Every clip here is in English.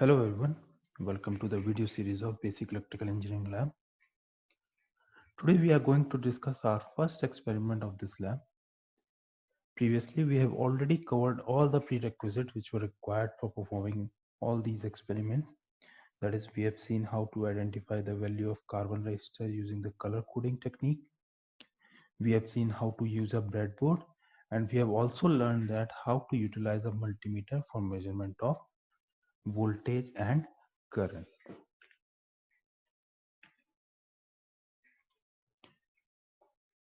Hello everyone, welcome to the video series of Basic Electrical Engineering Lab. Today we are going to discuss our first experiment of this lab. Previously we have already covered all the prerequisites which were required for performing all these experiments. That is, we have seen how to identify the value of carbon resistor using the color coding technique. We have seen how to use a breadboard, and we have also learned that how to utilize a multimeter for measurement of voltage and current.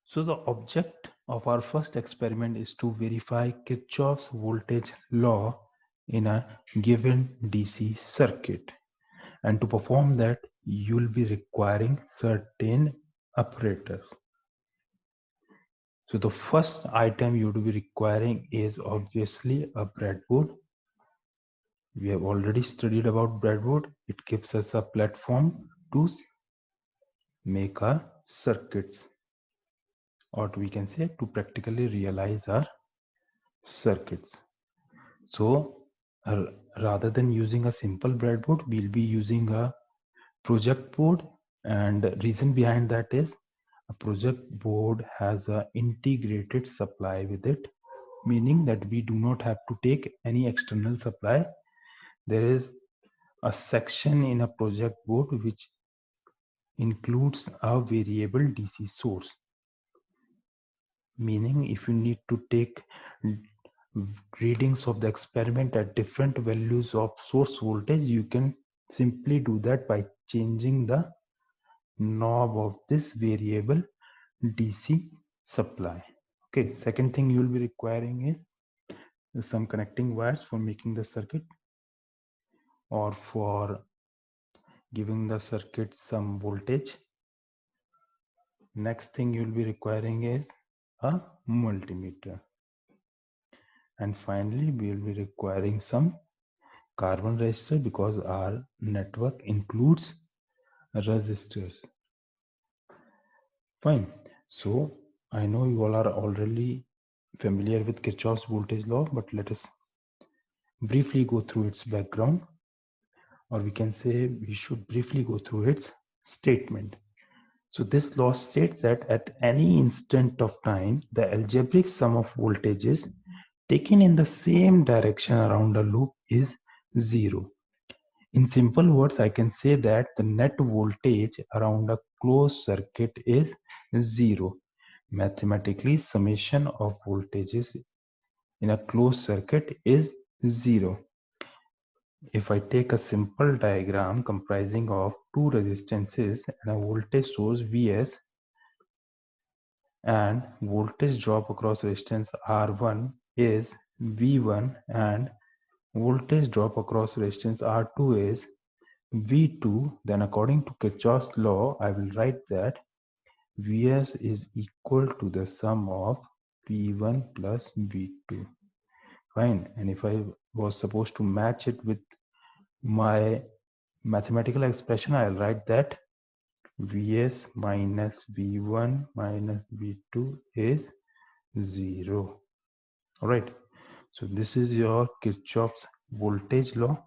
So the object of our first experiment is to verify Kirchhoff's voltage law in a given DC circuit. And to perform that, you'll be requiring certain apparatus. So the first item you will be requiring is obviously a breadboard. We have already studied about breadboard. It gives us a platform to make our circuits, or we can say to practically realize our circuits. So rather than using a simple breadboard, we'll be using a project board, and the reason behind that is a project board has an integrated supply with it, meaning that we do not have to take any external supply. There is a section in a project board which includes a variable DC source, meaning if you need to take readings of the experiment at different values of source voltage, you can simply do that by changing the knob of this variable DC supply. Okay, second thing you will be requiring is some connecting wires for making the circuit or for giving the circuit some voltage. Next thing you will be requiring is a multimeter. And finally, we will be requiring some carbon resistor because our network includes resistors. Fine. So I know you all are already familiar with Kirchhoff's voltage law, but let us briefly go through its background, or we can say we should briefly go through its statement. So this law states that at any instant of time, the algebraic sum of voltages taken in the same direction around a loop is zero. In simple words, I can say that the net voltage around a closed circuit is zero. Mathematically, summation of voltages in a closed circuit is zero. If I take a simple diagram comprising of two resistances and a voltage source Vs and voltage drop across resistance R1 is V1 and voltage drop across resistance R2 is V2, then according to Kirchhoff's law, I will write that Vs is equal to the sum of V1 plus V2. Fine. And if I was supposed to match it with my mathematical expression, I'll write that Vs minus V1 minus V2 is 0. All right. So this is your Kirchhoff's voltage law.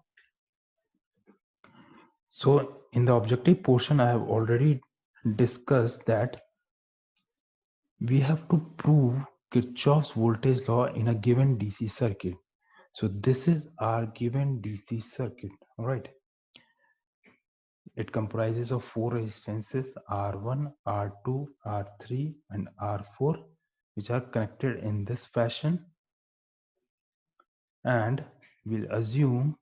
So in the objective portion, I have already discussed that we have to prove Kirchhoff's voltage law in a given DC circuit. So this is our given DC circuit. All right. It comprises of four resistances R1, R2, R3, and R4, which are connected in this fashion. And we'll assume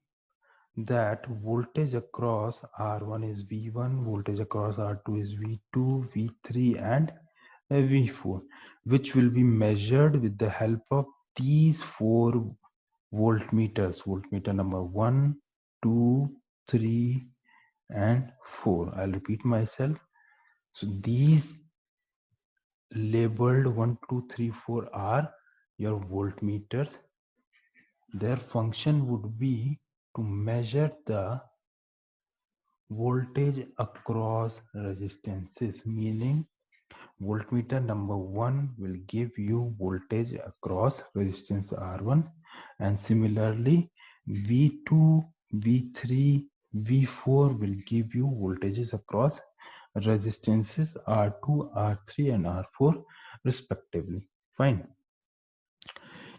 that voltage across R1 is V1, voltage across R2 is V2, V3, and V4, which will be measured with the help of these four voltmeters. Voltmeter number 1, 2, 3, and 4. I'll repeat myself. So these labeled 1, 2, 3, 4 are your voltmeters. Their function would be to measure the voltage across resistances, meaning voltmeter number 1 will give you voltage across resistance R1, and similarly V2 V3, V4 will give you voltages across resistances R2, R3 and R4 respectively. Fine.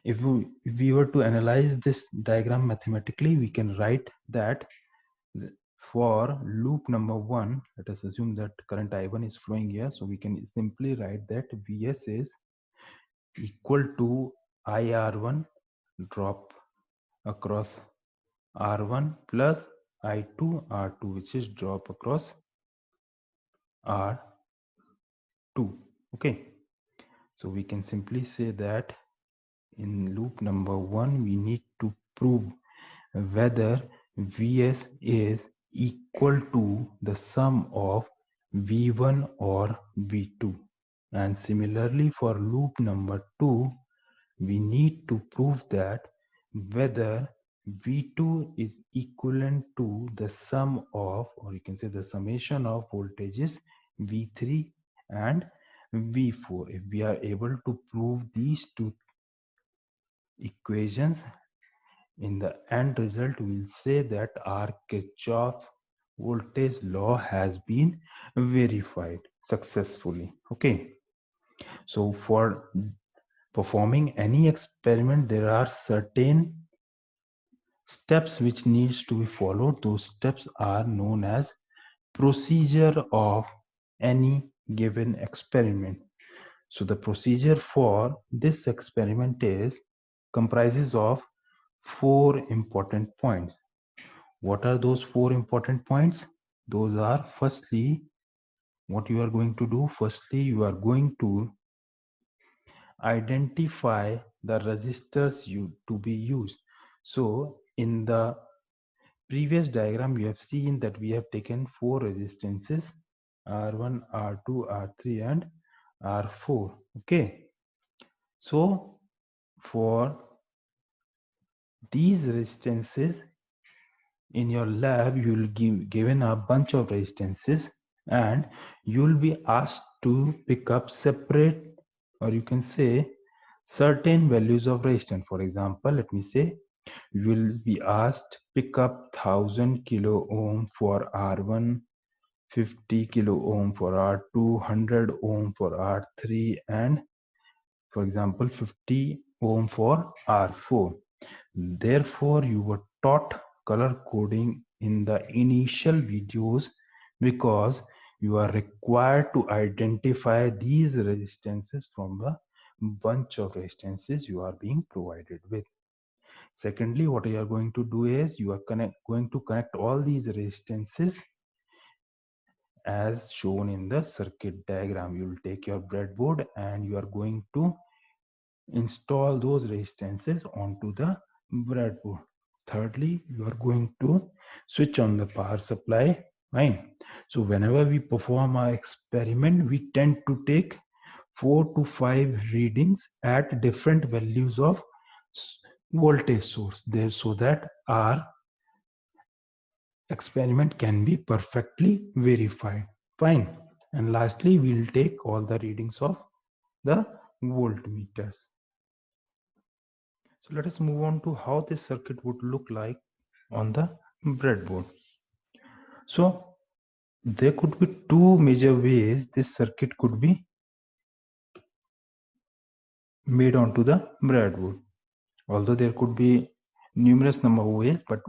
If we were to analyze this diagram mathematically, we can write that for loop number 1, let us assume that current I1 is flowing here. So we can simply write that Vs is equal to IR1 drop across R1 plus I2 R2, which is drop across R2. Okay, so we can simply say that in loop number 1 we need to prove whether Vs is equal to the sum of V1 or V2, and similarly for loop number 2 we need to prove that whether V2 is equivalent to the sum of, or you can say the summation of voltages V3 and V4. If we are able to prove these two equations, in the end result we will say that our Kirchhoff voltage law has been verified successfully. Okay, so for performing any experiment there are certain steps which needs to be followed. Those steps are known as procedure of any given experiment. So the procedure for this experiment is comprises of 4 important points. What are those 4 important points? Those are, firstly, what you are going to do, firstly you are going to identify the resistors to be used. So in the previous diagram you have seen that we have taken 4 resistances, R1, R2, R3 and R4. Okay, so for these resistances in your lab you will given a bunch of resistances and you will be asked to pick up separate, or you can say certain values of resistance. For example, let me say you will be asked pick up 1000 kilo ohm for R1, 50 kilo ohm for R2, 100 ohm for R3 and for example 50 ohm for R4. Therefore you were taught color coding in the initial videos because you are required to identify these resistances from a bunch of resistances you are being provided with. Secondly, what you are going to do is you are going to connect all these resistances as shown in the circuit diagram. You will take your breadboard and you are going to install those resistances onto the breadboard. Thirdly, you are going to switch on the power supply. Fine. So whenever we perform our experiment, we tend to take 4 to 5 readings at different values of voltage source there, so that our experiment can be perfectly verified. Fine. And lastly, we'll take all the readings of the voltmeters. So let us move on to how this circuit would look like on the breadboard. So there could be 2 major ways this circuit could be made onto the breadboard. Although there could be numerous number of ways, but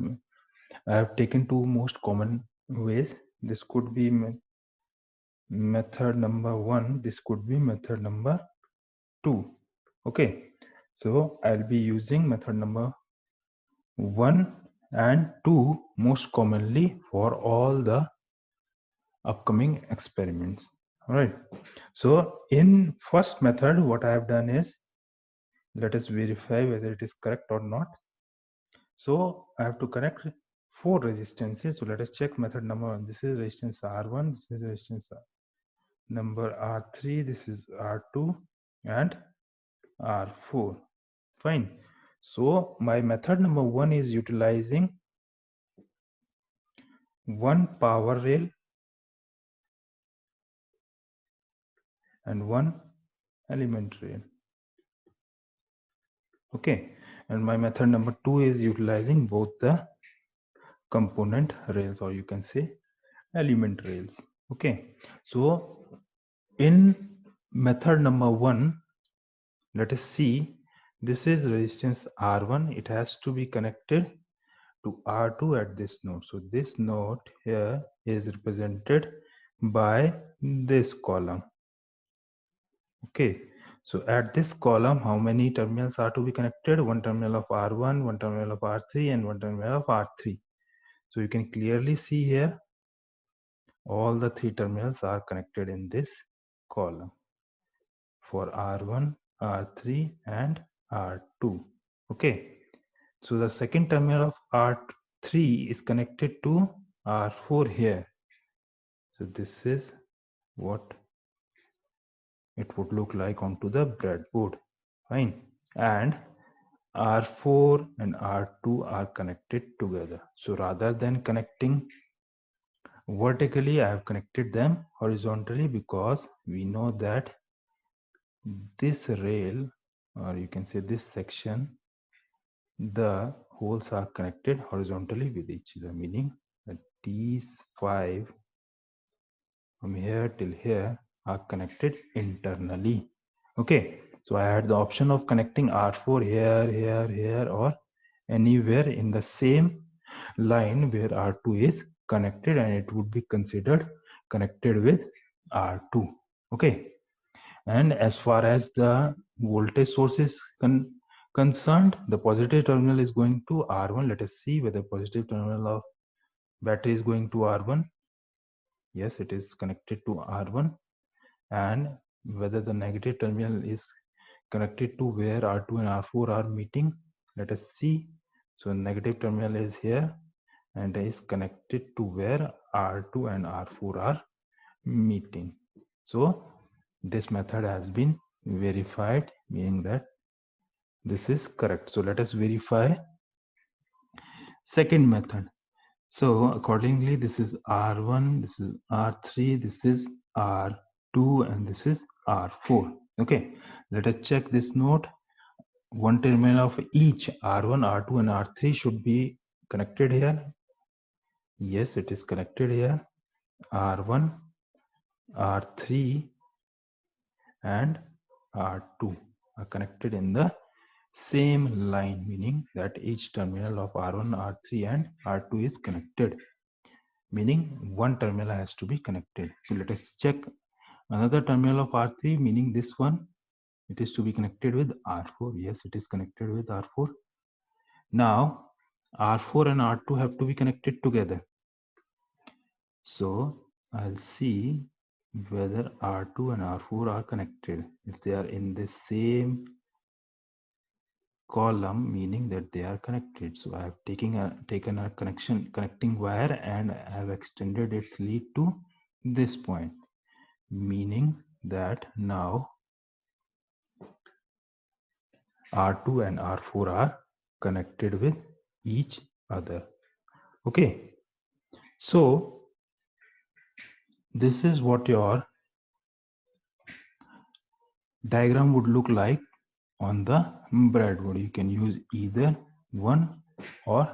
I have taken 2 most common ways. This could be method number 1. This could be method number 2. Okay, so I'll be using method number 1 and 2 most commonly for all the upcoming experiments. All right, so in first method what I have done is, let us verify whether it is correct or not. So I have to connect 4 resistances. So let us check method number 1. This is resistance R1, this is resistance number R3, this is R2 and R4. Fine. So my method number 1 is utilizing one power rail and one element rail. Okay, and my method number 2 is utilizing both the component rails, or you can say element rails. Okay, so in method number 1, let us see, this is resistance R1. It has to be connected to R2 at this node. So this node here is represented by this column. Okay, so at this column, how many terminals are to be connected? One terminal of R1, one terminal of R3, and one terminal of R3. So you can clearly see here, all the 3 terminals are connected in this column for R1, R3, and R2. Okay, so the second terminal of R3 is connected to R4 here. So this is what it would look like onto the breadboard. Fine. And R4 and R2 are connected together. So rather than connecting vertically, I have connected them horizontally because we know that this rail, or you can say this section, the holes are connected horizontally with each other, meaning that these 5 from here till here are connected internally. Okay, so I had the option of connecting R4 here, here, here, or anywhere in the same line where R2 is connected, and it would be considered connected with R2. Okay, and as far as the voltage source is concerned, the positive terminal is going to R1. Let us see whether positive terminal of battery is going to R1. Yes, it is connected to R1. And whether the negative terminal is connected to where R2 and R4 are meeting. Let us see. So negative terminal is here and is connected to where R2 and R4 are meeting. So this method has been verified, meaning that this is correct. So let us verify second method. So accordingly, this is R1, this is R3, this is R2, and this is R4. Okay, let us check this node. One terminal of each R1, R2, and R3 should be connected here. Yes, it is connected here. R1, R3, and R2 are connected in the same line, meaning that each terminal of R1, R3, and R2 is connected, meaning one terminal has to be connected. So let us check another terminal of R3, meaning this one, it is to be connected with R4. Yes, it is connected with R4. Now R4 and R2 have to be connected together. So I'll see whether R2 and R4 are connected. If they are in the same column, meaning that they are connected. So I have taken a connecting wire and I have extended its lead to this point, meaning that now R2 and R4 are connected with each other. Okay, so this is what your diagram would look like on the breadboard. You can use either one or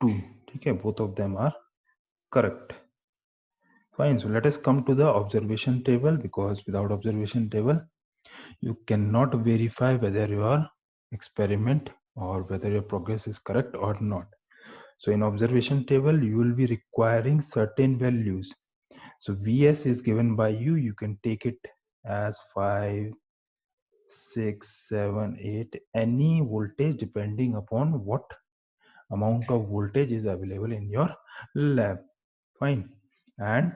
two. Okay, both of them are correct. Fine. So let us come to the observation table, because without observation table, you cannot verify whether your experiment or whether your progress is correct or not. So in observation table, you will be requiring certain values. So Vs is given by you. You can take it as 5, 6, 7, 8, any voltage depending upon what amount of voltage is available in your lab. Fine. And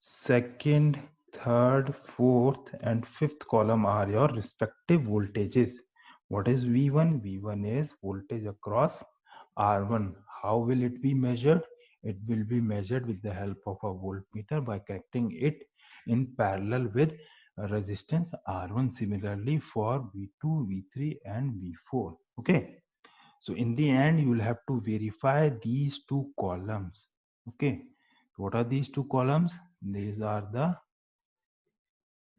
second, third, fourth, and fifth column are your respective voltages. What is V1? V1 is voltage across R1. How will it be measured? It will be measured with the help of a voltmeter by connecting it in parallel with resistance R1. Similarly for V2, V3, and V4. Okay. So in the end, you will have to verify these two columns. Okay. What are these two columns? These are the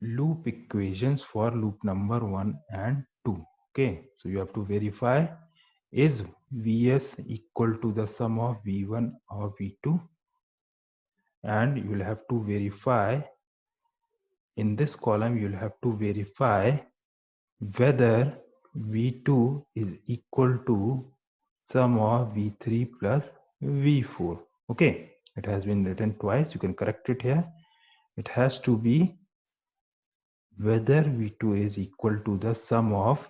loop equations for loop number 1 and 2. Okay. So you have to verify Is Vs equal to the sum of V1 or V2? And you will have to verify, in this column you will have to verify whether V2 is equal to sum of V3 plus V4. Okay, it has been written twice, you can correct it here. It has to be whether V2 is equal to the sum of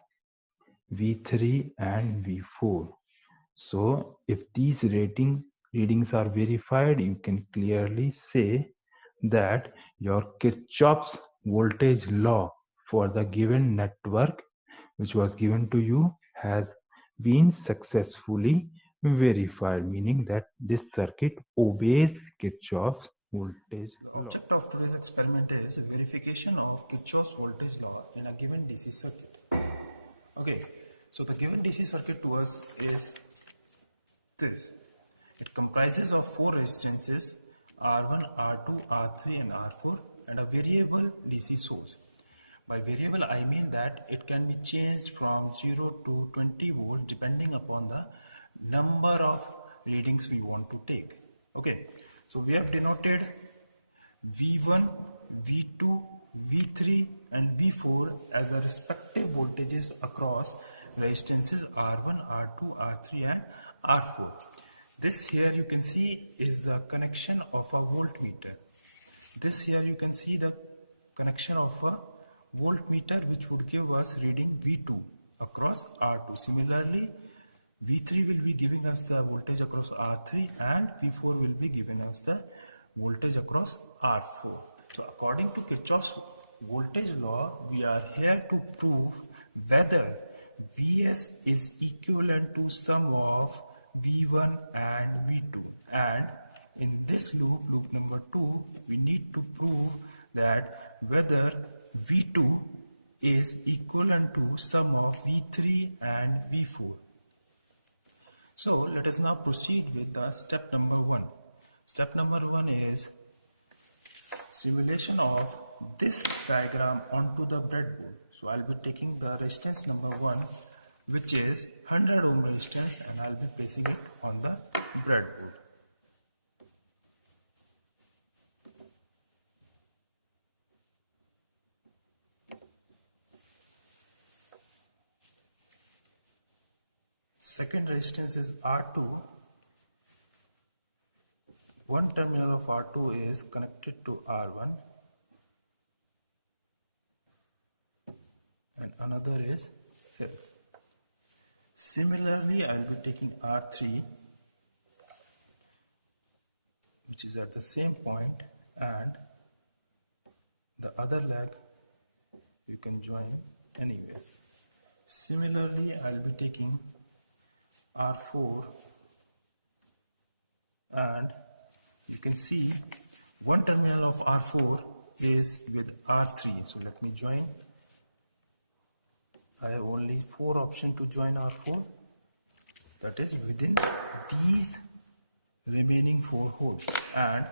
V3 and V4. So if these readings are verified, you can clearly say that your Kirchhoff's voltage law for the given network which was given to you has been successfully verified, meaning that this circuit obeys Kirchhoff's voltage law. The object of today's experiment is verification of Kirchhoff's voltage law in a given DC circuit. Okay, so the given DC circuit to us is this. It comprises of 4 resistances R1, R2, R3 and R4 and a variable DC source. By variable I mean that it can be changed from 0 to 20 volts depending upon the number of readings we want to take. Okay, so we have denoted V1, V2, V3 and V4 as the respective voltages across resistances R1, R2, R3 and R4. This here you can see is the connection of a voltmeter. This here you can see the connection of a voltmeter which would give us reading V2 across R2. Similarly, V3 will be giving us the voltage across R3 and V4 will be giving us the voltage across R4. So according to Kirchhoff's voltage law, we are here to prove whether Vs is equivalent to sum of V1 and V2, and in this loop number 2, we need to prove that whether V2 is equivalent to sum of V3 and V4. So let us now proceed with the step number 1. Step number 1 is simulation of this diagram onto the breadboard. So I'll be taking the resistance number 1, which is 100 ohm resistance, and I'll be placing it on the breadboard. Second resistance is R2. One terminal of R2 is connected to R1 and another is here. Similarly, I'll be taking R3, which is at the same point, and the other leg you can join anywhere. Similarly, I'll be taking R4, and you can see one terminal of R4 is with R3. So let me join. I have only 4 options to join R4, that is within these remaining 4 holes, and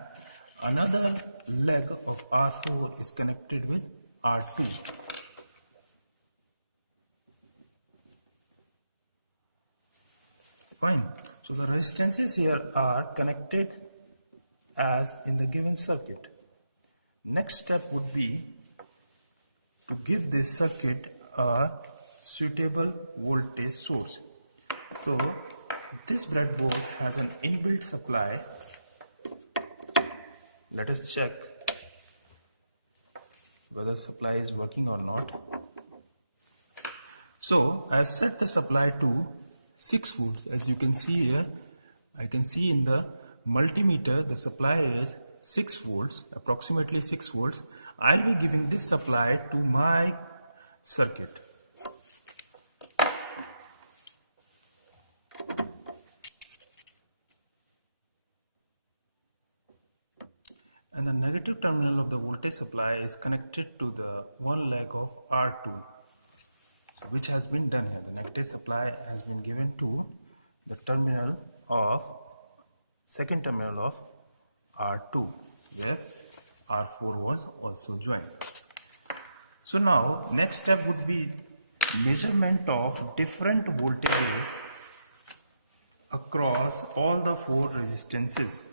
another leg of R4 is connected with R2. Fine. So the resistances here are connected as in the given circuit. Next step would be to give this circuit a suitable voltage source. So this breadboard has an inbuilt supply. Let us check whether supply is working or not. So I have set the supply to 6 volts. As you can see here, I can see in the multimeter the supply is 6 volts, approximately 6 volts. I'll be giving this supply to my circuit. And the negative terminal of the voltage supply is connected to the one leg of R2, so which has been done here. The negative supply has been given to the terminal of second terminal of R2, where R4 was also joined. So now next step would be measurement of different voltages across all the four resistances.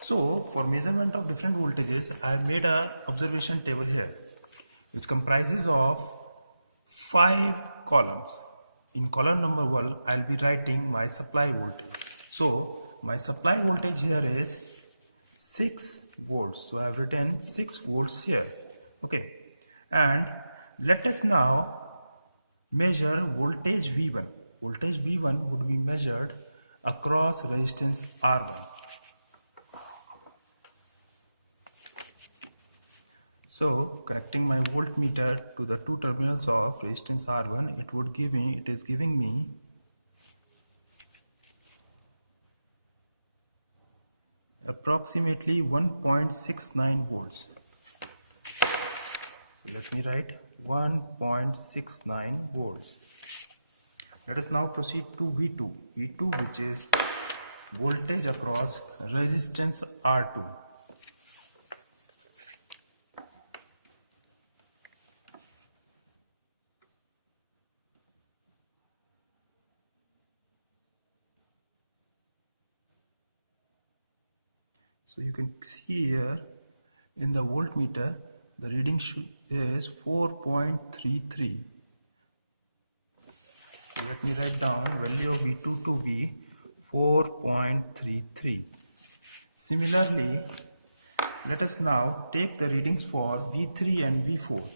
So for measurement of different voltages, I have made a observation table here, which comprises of 5 columns. In column number 1, I'll be writing my supply voltage. So my supply voltage here is 6 volts. So I have written 6 volts here. Okay. And let us now measure voltage V1. Voltage V1 would be measured across resistance R1. So connecting my voltmeter to the two terminals of resistance R1, it is giving me approximately 1.69 volts. So let me write 1.69 volts. Let us now proceed to V2. V2, which is voltage across resistance R2. So you can see here in the voltmeter, the reading is 4.33. So let me write down value of V2 to be 4.33. Similarly, let us now take the readings for V3 and V4.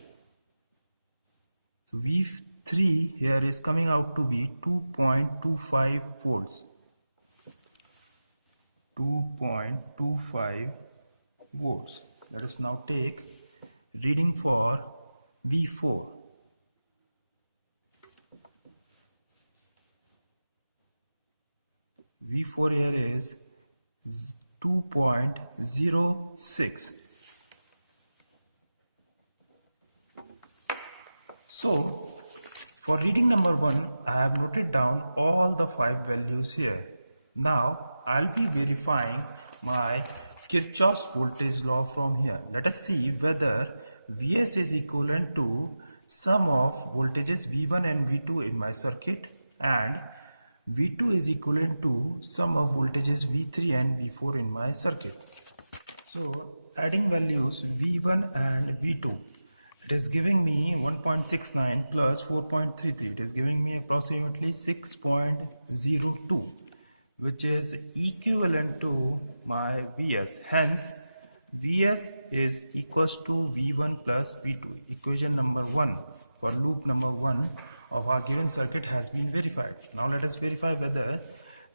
So V3 here is coming out to be 2.25 volts. 2.25 volts. Let us now take reading for V4. V4 here is 2.06. So for reading number 1, I have noted down all the 5 values here. Now I'll be verifying my Kirchhoff's voltage law from here. Let us see whether Vs is equivalent to sum of voltages V1 and V2 in my circuit, and V2 is equivalent to sum of voltages V3 and V4 in my circuit. So adding values V1 and V2, it is giving me 1.69 plus 4.33. It is giving me approximately 6.02, which is equivalent to my Vs. Hence, Vs is equals to V1 plus V2. Equation number 1 for loop number 1 of our given circuit has been verified. Now let us verify whether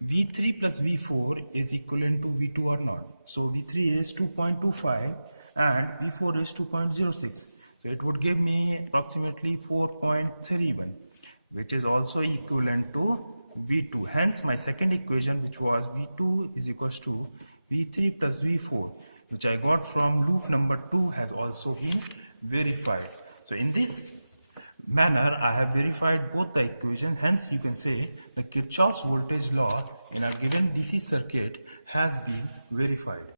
V3 plus V4 is equivalent to V2 or not. So V3 is 2.25 and V4 is 2.06. So it would give me approximately 4.31, which is also equivalent to V2. Hence my second equation, which was V2 is equals to V3 plus V4, which I got from loop number 2, has also been verified. So in this manner, I have verified both the equation. Hence you can say the Kirchhoff's voltage law in a given DC circuit has been verified.